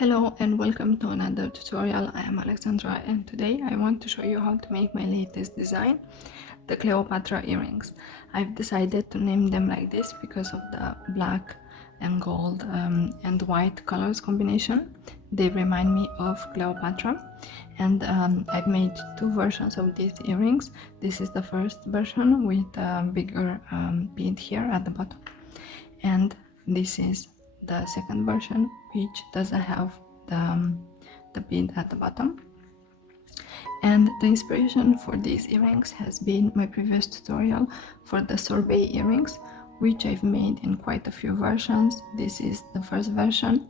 Hello and welcome to another tutorial. I am Alexandra and today I want to show you how to make my latest design, the Cleopatra earrings. I've decided to name them like this because of the black and gold and white colors combination. They remind me of Cleopatra, and I've made two versions of these earrings. This is the first version with a bigger bead here at the bottom, and this is the second version, which doesn't have the bead at the bottom. And the inspiration for these earrings has been my previous tutorial for the sorbet earrings, which I've made in quite a few versions. This is the first version,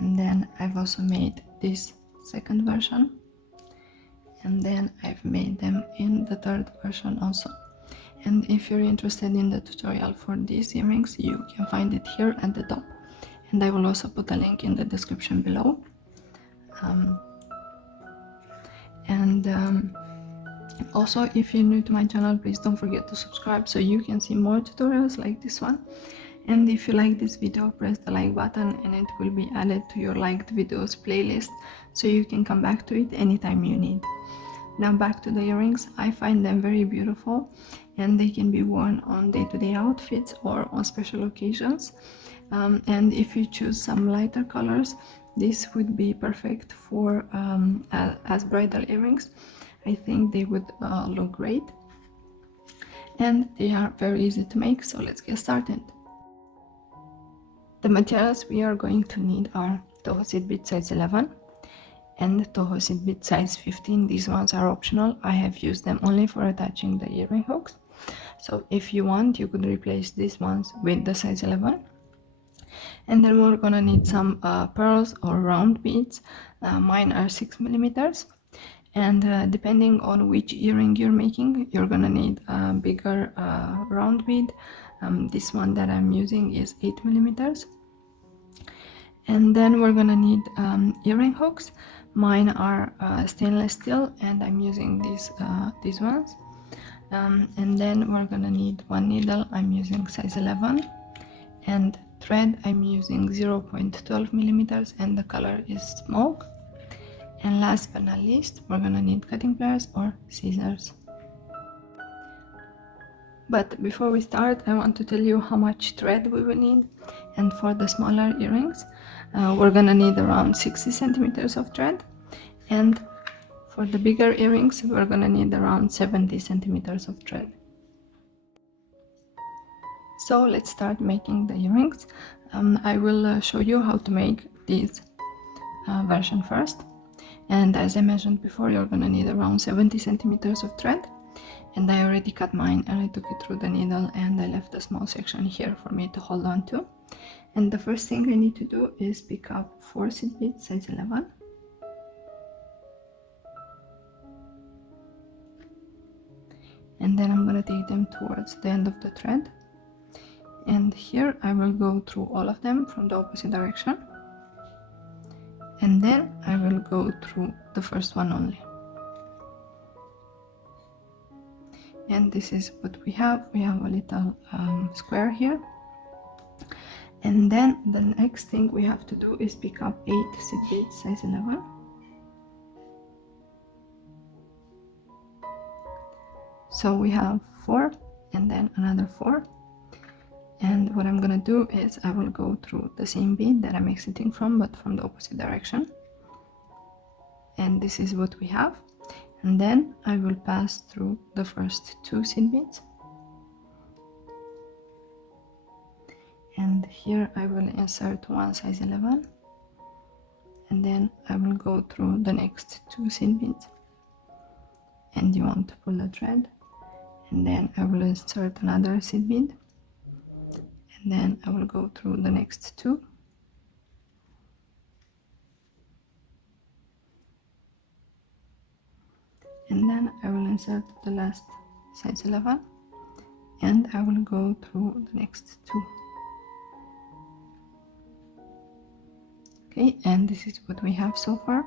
and then I've also made this second version, and then I've made them in the third version also. And if you're interested in the tutorial for these earrings, you can find it here at the top, and I will also put a link in the description below. Also, if you're new to my channel, please don't forget to subscribe so you can see more tutorials like this one. And if you like this video, press the like button and it will be added to your liked videos playlist so you can come back to it anytime you need. Now back to the earrings. I find them very beautiful and they can be worn on day-to-day outfits or on special occasions. And if you choose some lighter colors, this would be perfect for as bridal earrings. I think they would look great, and they are very easy to make, so let's get started. The materials we are going to need are Toho seed bead size 11 and Toho seed bead size 15. These ones are optional. I have used them only for attaching the earring hooks, so if you want, you could replace these ones with the size 11. And then we're gonna need some pearls or round beads. Mine are 6 millimeters, and depending on which earring you're making, you're gonna need a bigger round bead. This one that I'm using is 8 millimeters. And then we're gonna need earring hooks. Mine are stainless steel, and I'm using these ones. And then we're gonna need one needle. I'm using size 11, and thread I'm using 0.12 millimeters, and the color is smoke. And last but not least, we're gonna need cutting pliers or scissors. But before we start, I want to tell you how much thread we will need. And for the smaller earrings, we're gonna need around 60 centimeters of thread, and for the bigger earrings, we're gonna need around 70 centimeters of thread. So let's start making the earrings. I will show you how to make this version first. And as I mentioned before, you're gonna need around 70 centimeters of thread. And I already cut mine and I took it through the needle, and I left a small section here for me to hold on to. And the first thing I need to do is pick up 4 seed beads size 11. And then I'm gonna take them towards the end of the thread. And here I will go through all of them from the opposite direction. And then I will go through the first one only. And this is what we have. We have a little square here. And then the next thing we have to do is pick up 8 seed beads size 11. So we have 4 and then another 4. And what I'm gonna do is I will go through the same bead that I'm exiting from, but from the opposite direction. And this is what we have. And then I will pass through the first 2 seed beads. And here I will insert one size 11. And then I will go through the next 2 seed beads. And you want to pull the thread. And then I will insert another seed bead. And then I will go through the next 2. And then I will insert the last size 11, and I will go through the next 2. Okay, and this is what we have so far.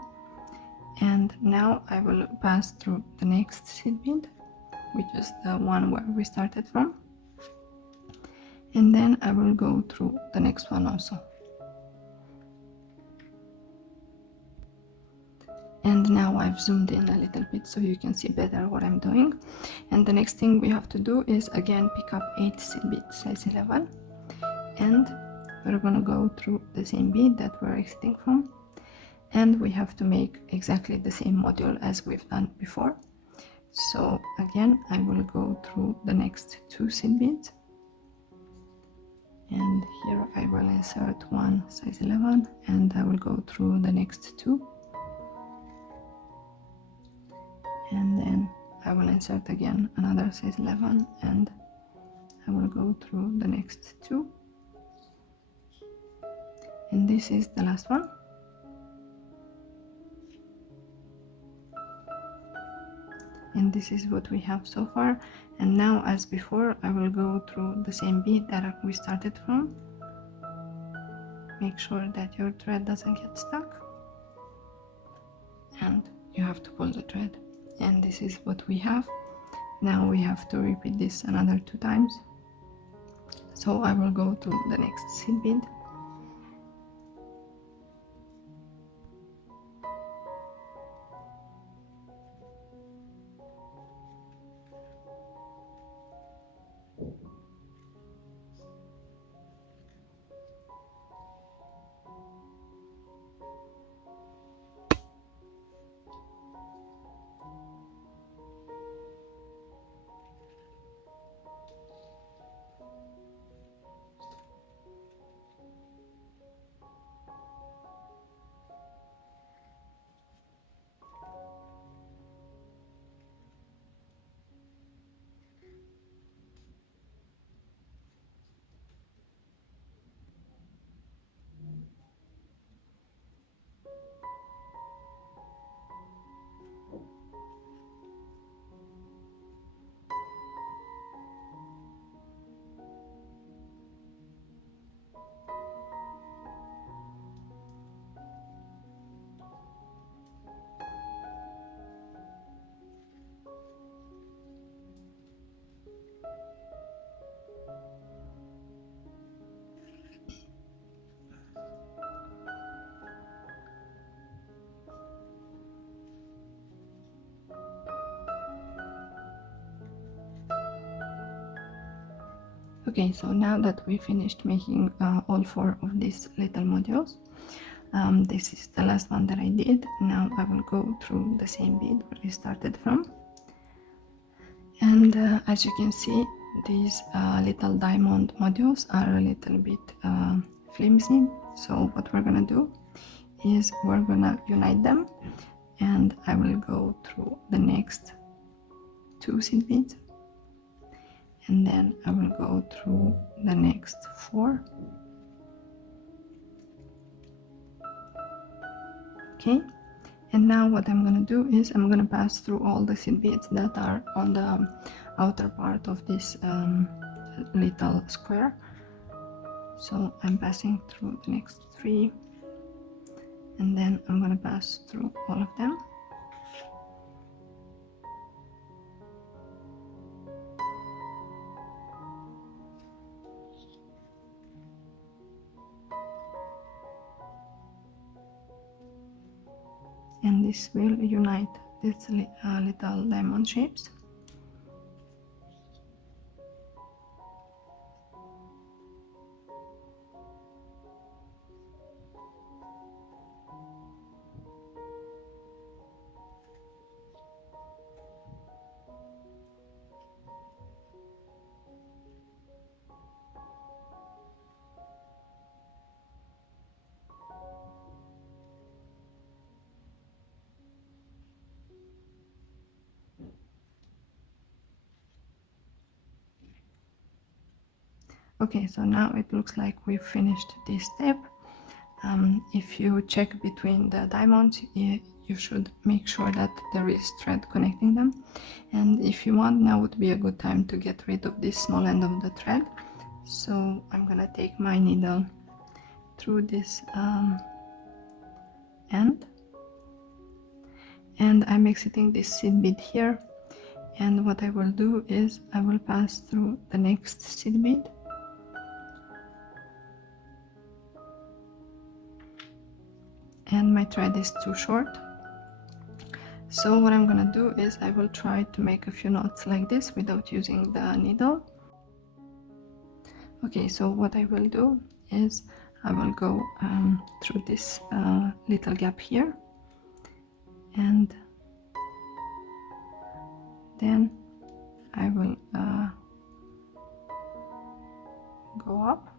And now I will pass through the next seed bead, which is the one where we started from. And then I will go through the next one also. And now I've zoomed in a little bit so you can see better what I'm doing. And the next thing we have to do is again pick up 8 seed beads size 11, and we're gonna go through the same bead that we're exiting from, and we have to make exactly the same module as we've done before. So again, I will go through the next 2 seed beads, and here I will insert one size 11, and I will go through the next 2, and then I will insert again another size 11, and I will go through the next 2, and this is the last one. And this is what we have so far. And now, as before, I will go through the same bead that we started from. Make sure that your thread doesn't get stuck, and you have to pull the thread. And this is what we have. Now we have to repeat this another 2 times. So I will go to the next seed bead, Okay, so now that we finished making all 4 of these little modules, this is the last one that I did. Now I will go through the same bead where we started from. And as you can see, these little diamond modules are a little bit flimsy. So what we're gonna do is we're gonna unite them, and I will go through the next 2 seed beads, and then I will go through the next 4. Okay, and now what I'm gonna do is I'm gonna pass through all the seed beads that are on the outer part of this little square. So I'm passing through the next 3, and then I'm gonna pass through all of them. And this will unite these little diamond shapes. Okay, so now it looks like we've finished this step. If you check between the diamonds, you should make sure that there is thread connecting them. And if you want, now would be a good time to get rid of this small end of the thread. So I'm gonna take my needle through this end, and I'm exiting this seed bead here. And what I will do is I will pass through the next seed bead, and my thread is too short, So what I'm gonna do is I will try to make a few knots like this without using the needle. Okay, so what I will do is I will go through this little gap here, and then I will go up,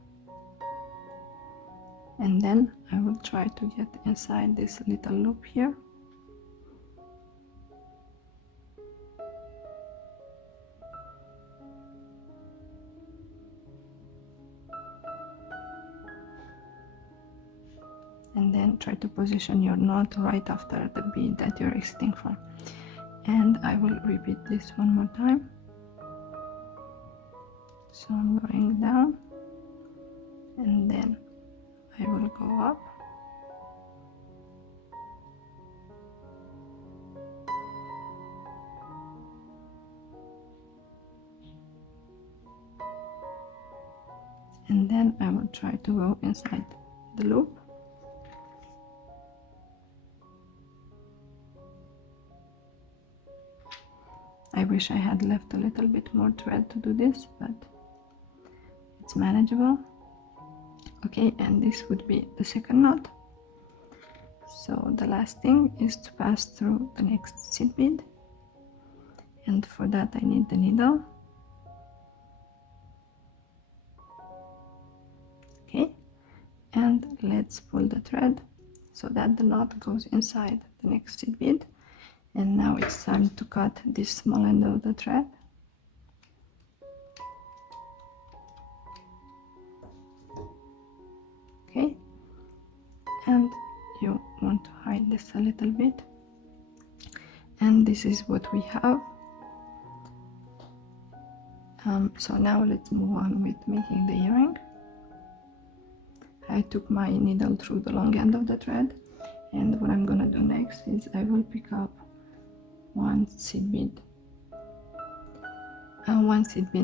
and then I will try to get inside this little loop here. And then try to position your knot right after the bead that you're exiting from. And I will repeat this one more time. So I'm going down, and then I will go up, and then I will try to go inside the loop. I wish I had left a little bit more thread to do this, but it's manageable. Okay, and this would be the second knot. So the last thing is to pass through the next seed bead, and for that I need the needle. Okay, and let's pull the thread so that the knot goes inside the next seed bead. And now it's time to cut this small end of the thread. Okay, and you want to hide this a little bit, and this is what we have. So now let's move on with making the earring. I took my needle through the long end of the thread, and what I'm gonna do next is I will pick up one seed bead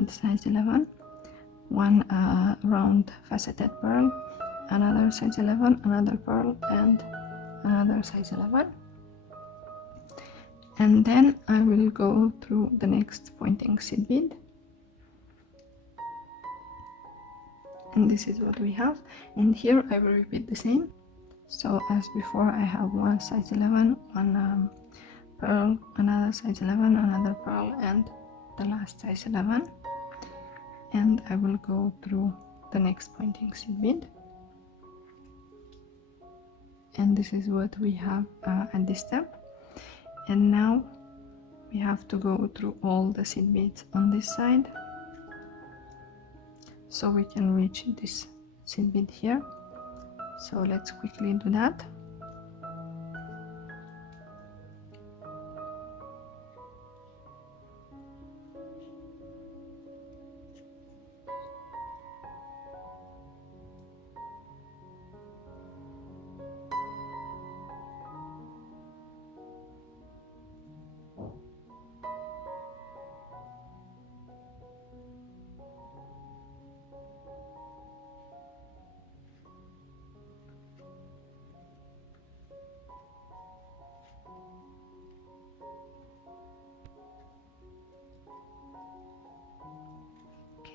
size 11, one round faceted pearl, another size 11, another pearl, and another size 11, and then I will go through the next pointing seed bead, and this is what we have. And here I will repeat the same. So as before, I have one size 11, one pearl, another size 11, another pearl, and the last size 11, and I will go through the next pointing seed bead, and this is what we have at this step. And now we have to go through all the seed beads on this side so we can reach this seed bead here. So let's quickly do that.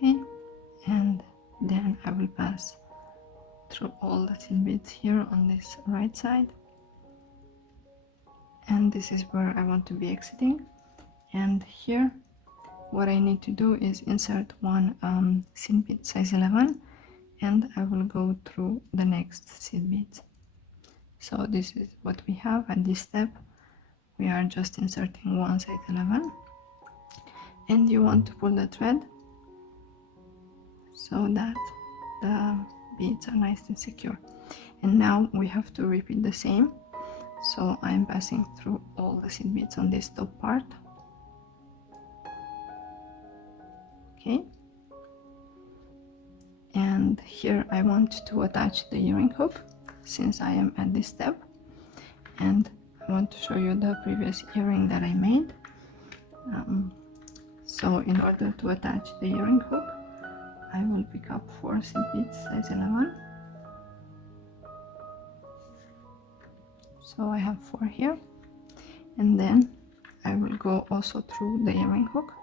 Okay, and then I will pass through all the seed beads here on this right side, and this is where I want to be exiting. And here what I need to do is insert one seed bead size 11, and I will go through the next seed beads. So this is what we have at this step. We are just inserting one size 11, and you want to pull the thread so that the beads are nice and secure. And now we have to repeat the same. So I'm passing through all the seed beads on this top part. Okay, and here I want to attach the earring hook since I am at this step, and I want to show you the previous earring that I made. So in order to attach the earring hook, I will pick up 4 seed beads size 11. So I have 4 here, and then I will go also through the earring hook,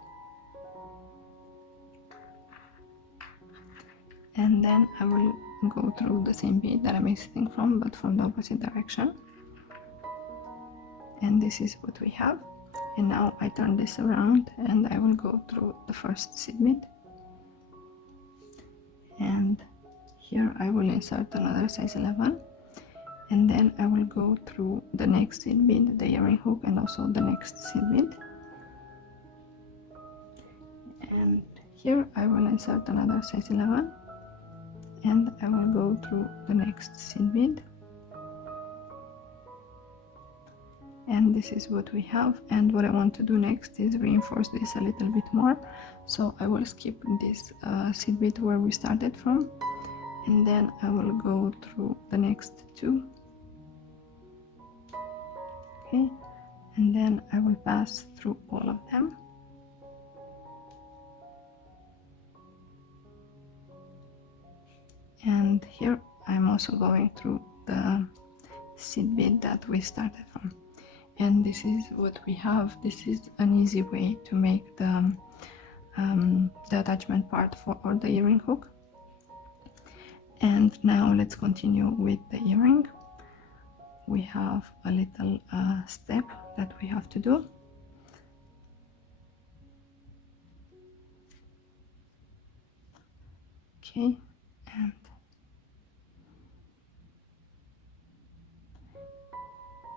and then I will go through the same bead that I'm exiting from, but from the opposite direction. And this is what we have. And now I turn this around and I will go through the first seed bead, and here I will insert another size 11, and then I will go through the next seed bead, the earring hook, and also the next seed bead, and here I will insert another size 11, and I will go through the next seed bead, and this is what we have. And what I want to do next is reinforce this a little bit more, so I will skip this seed bead where we started from, and then I will go through the next two, okay, and then I will pass through all of them, and here I'm also going through the seed bead that we started from. And this is what we have. This is an easy way to make the attachment part for the earring hook. And now let's continue with the earring. We have a little step that we have to do. Okay, and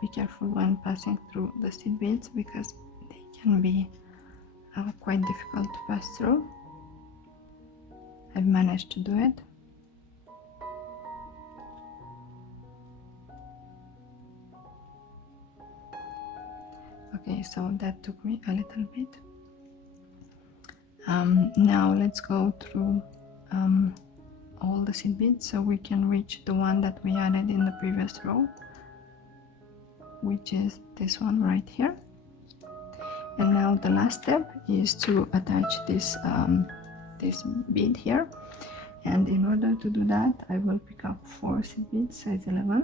be careful when passing through the seed beads because they can be quite difficult to pass through. I've managed to do it. Okay, so that took me a little bit. Now let's go through all the seed beads so we can reach the one that we added in the previous row, which is this one right here. And now the last step is to attach this this bead here, and in order to do that I will pick up 4 seed beads size 11,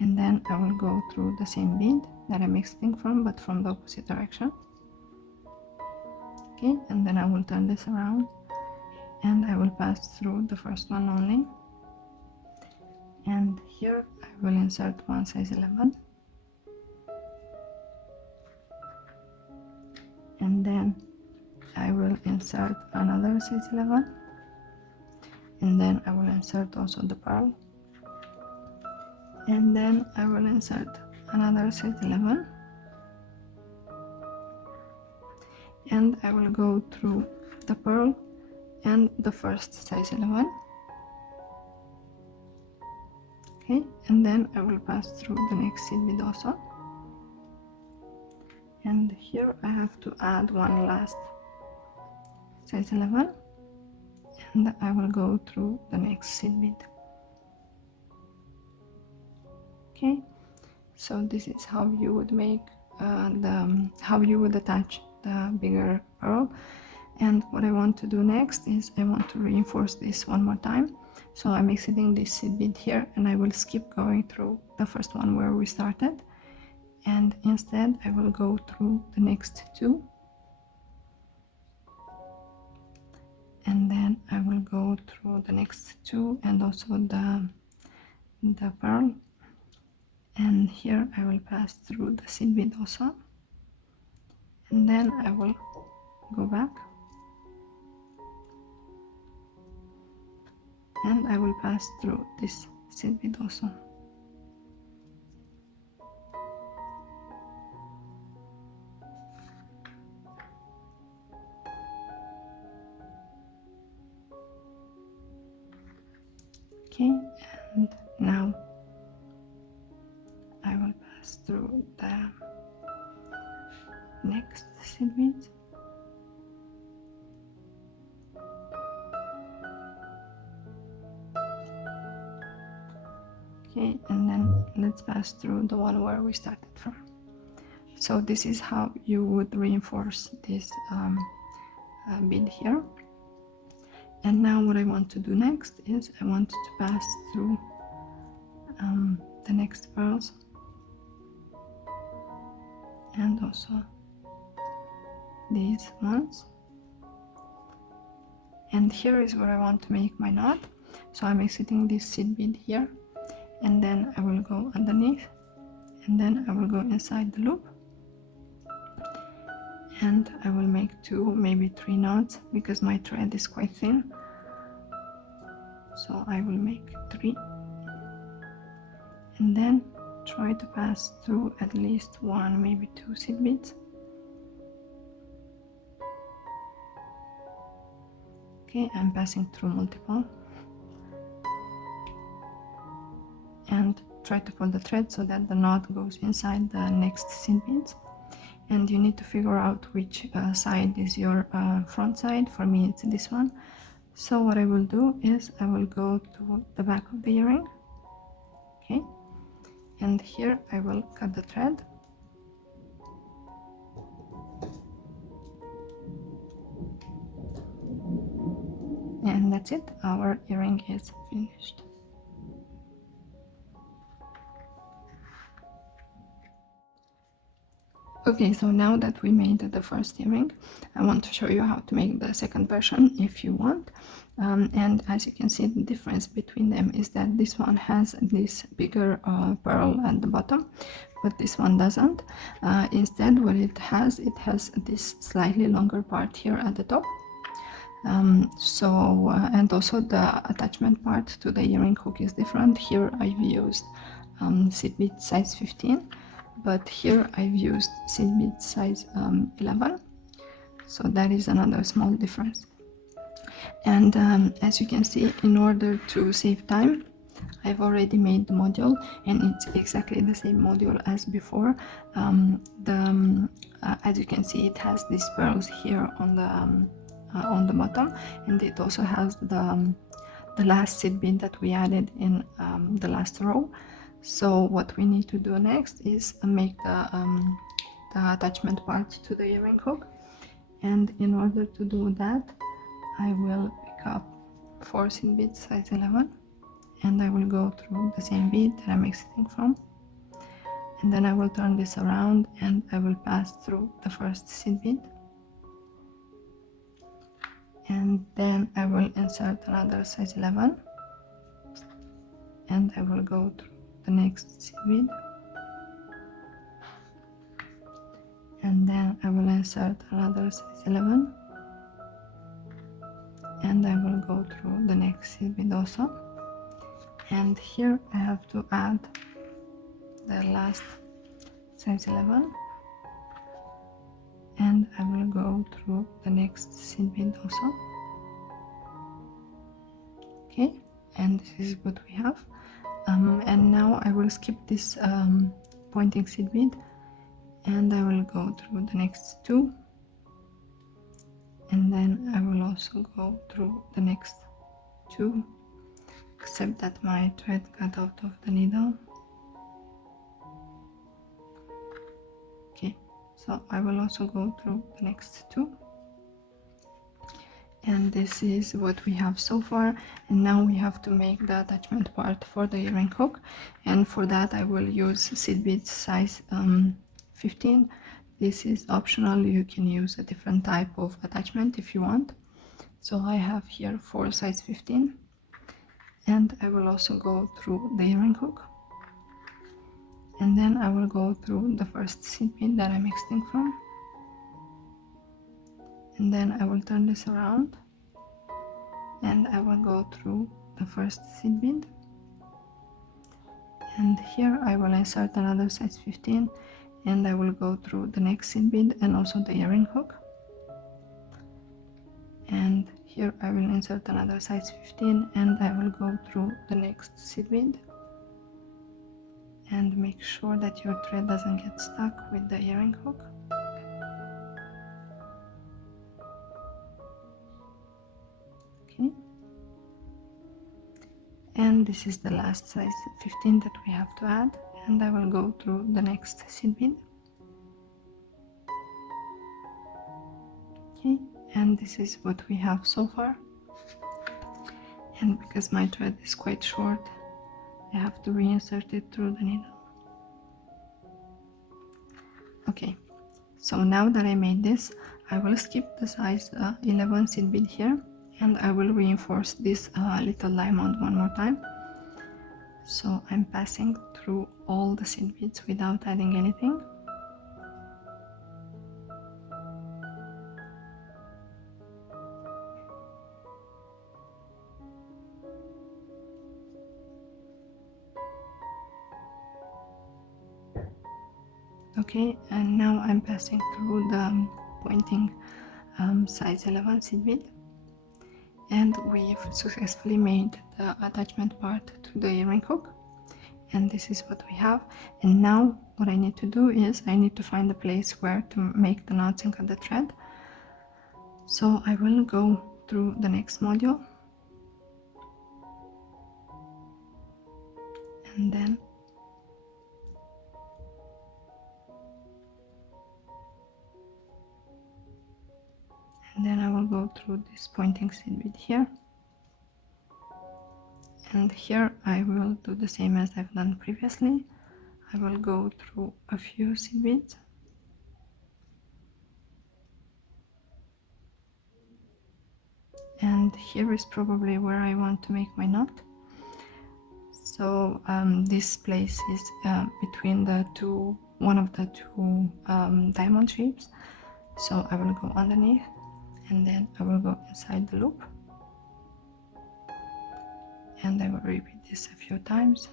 and then I will go through the same bead that I'm exiting from, but from the opposite direction. Okay, and then I will turn this around and I will pass through the first one only, and here I will insert one size 11, and then I will insert another size 11, and then I will insert also the pearl, and then I will insert another size 11, and I will go through the pearl and the first size 11, okay, and then I will pass through the next seed bead also, and here I have to add one last size 11, and I will go through the next seed bead. Okay, so this is how you would make how you would attach the bigger pearl. And what I want to do next is I want to reinforce this one more time, so I'm exiting this seed bead here and I will skip going through the first one where we started, and instead I will go through the next two, and then I will go through the next two and also the pearl, and here I will pass through the seed bead also, and then I will go back and I will pass through this seed bead also. Okay, and now I will pass through the next seed bead. Okay, and then let's pass through the one where we started from. So this is how you would reinforce this bead here. And now what I want to do next is I want to pass through the next pearls and also these ones. And here is where I want to make my knot. So I'm exiting this seed bead here, and then I will go underneath, and then I will go inside the loop, and I will make 2, maybe 3 knots because my thread is quite thin. So I will make 3, and then try to pass through at least 1, maybe 2 seed beads. Okay, I'm passing through multiple, and try to pull the thread so that the knot goes inside the next seed beads. And you need to figure out which side is your front side. For me it's this one. So what I will do is I will go to the back of the earring, okay, and here I will cut the thread, and that's it, our earring is finished. Okay, so now that we made the first earring, I want to show you how to make the second version if you want. And as you can see, the difference between them is that this one has this bigger pearl at the bottom, but this one doesn't. Instead, what it has this slightly longer part here at the top. And also the attachment part to the earring hook is different. Here I've used seed bead size 15, but here I've used seed bead size 11, so that is another small difference. And as you can see, in order to save time, I've already made the module, and it's exactly the same module as before. As you can see, it has these pearls here on the bottom, and it also has the last seed bead that we added in the last row. So what we need to do next is make the attachment part to the earring hook, and in order to do that, I will pick up 4 seed beads size 11, and I will go through the same bead that I'm exiting from, and then I will turn this around and I will pass through the first seed bead, and then I will insert another size 11, and I will go through the next seed bead, and then I will insert another size 11, and I will go through the next seed bead also. And here I have to add the last size 11, and I will go through the next seed bead also. Okay, and this is what we have. And now I will skip this pointing seed bead, and I will go through the next 2, and then I will also go through the next 2, except that my thread got out of the needle. Okay, so I will also go through the next 2. And this is what we have so far, and now we have to make the attachment part for the earring hook, and for that I will use seed beads size 15. This is optional, you can use a different type of attachment if you want. So I have here 4 size 15, and I will also go through the earring hook, and then I will go through the first seed bead that I'm exiting from, and then I will turn this around and I will go through the first seed bead, and here I will insert another size 15, and I will go through the next seed bead and also the earring hook, and here I will insert another size 15, and I will go through the next seed bead, and make sure that your thread doesn't get stuck with the earring hook. Okay, and this is the last size 15 that we have to add, and I will go through the next seed bead. Okay, and this is what we have so far. and because my thread is quite short, I have to reinsert it through the needle. Okay, so now that I made this, I will skip the size 11 seed bead here, and I will reinforce this little diamond one more time. So I'm passing through all the seed beads without adding anything. Okay, and now I'm passing through the pointing size 11 seed bead, and we've successfully made the attachment part to the earring hook, and this is what we have. And now what I need to do is I need to find a place where to make the knots and cut the thread. So I will go through the next module, and then I will go through this pointing seed bead here, and here I will do the same as I've done previously. I will go through a few seed beads, and here is probably where I want to make my knot. So this place is between one of the two diamond shapes, so I will go underneath, and then I will go inside the loop, and I will repeat this a few times.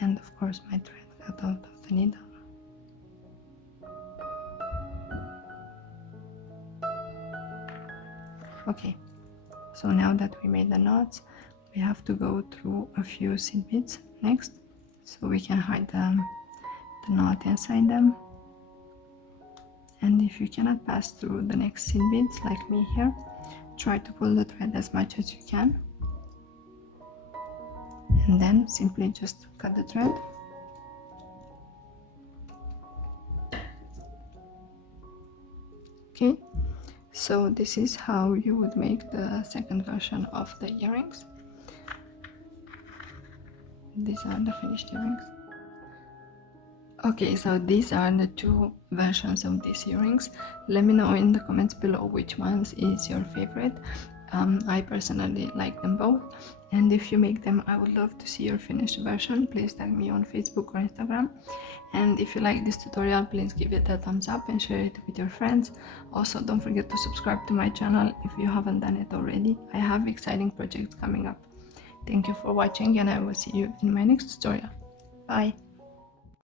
And of course my thread cut out of the needle. Okay, so now that we made the knots, we have to go through a few seed beads next, so we can hide the knot inside them. And if you cannot pass through the next seed beads like me here, try to pull the thread as much as you can, and then simply just cut the thread. Okay, so this is how you would make the second version of the earrings. These are the finished earrings. Okay, so these are the two versions of these earrings. Let me know in the comments below which ones is your favorite. I personally like them both, and if you make them, I would love to see your finished version. Please tag me on Facebook or Instagram. And if you like this tutorial, please give it a thumbs up and share it with your friends. Also, don't forget to subscribe to my channel if you haven't done it already. I have exciting projects coming up. Thank you for watching, and I will see you in my next tutorial. Bye!